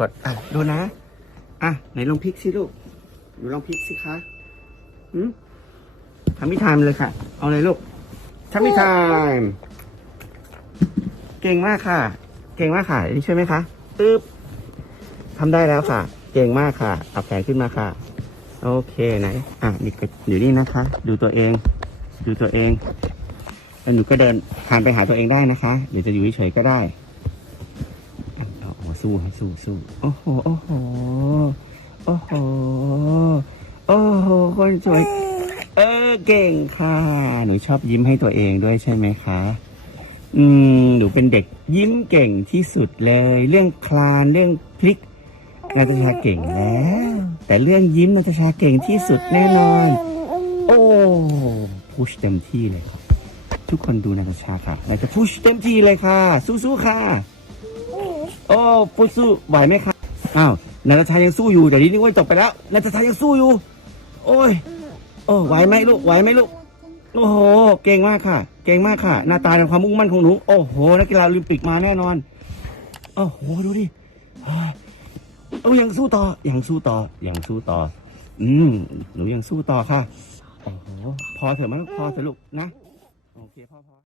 กดอะดูนะ อะ ไหนลองพลิกสิลูกหนูลองพลิกสิคะหืมทำมิทามเลยค่ะ เอาเลยลูกทำมิทามเก่งมากค่ะ เก่งมากค่ะนี่ช่วยไหมคะปึ๊บทำได้แล้วค่ะ เก่งมากค่ะเอาแขนขึ้นมาค่ะ โอเคไหน อะนี่ก็อยู่นี่นะคะ ดูตัวเอง ดูตัวเองแล้วหนูก็เดินผ่านไปหาตัวเองได้นะคะหรือจะอยู่เฉยก็ได้ สู้ให้สู้สู้โอ้โหโอ้โหโอ้โหโอ้โหคนสวยเออเก่งค่ะ หนูชอบยิ้มให้ตัวเองด้วยใช่ไหมคะ อืมหนูเป็นเด็กยิ้มเก่งที่สุดเลย เรื่องคลานเรื่องพลิกนาตาชาเก่งแล้ว แต่เรื่องยิ้มนาตาชาเก่งที่สุดแน่นอน โอ้พุชเต็มที่เลยครับ ทุกคนดูนาตาชาค่ะเราจะพุชเต็มที่เลยค่ะ สู้ๆค่ะ โอ้พุชสู้ไหวไหมคะอ้าวนาตาชายังสู้อยู่แต่นี้นึกว่าจบไปแล้วนาตาชายังสู้อยู่ โอ้ยโอ้ไหวไหมลูกไหวไหมลูกโอ้โหเก่งมากค่ะ เก่งมากค่ะ หน้าตาในความมุ่งมั่นของหนูโอ้โหนักกีฬาโอลิมปิกมาแน่นอนโอ้โหดูดิเฮ้ยเอายังสู้ต่อยังสู้ต่อยังสู้ต่อ อืมหนูยังสู้ต่อค่ะโอ้โหพอเถอะมั้งพอเถอะลูกนะโอเคพอพอ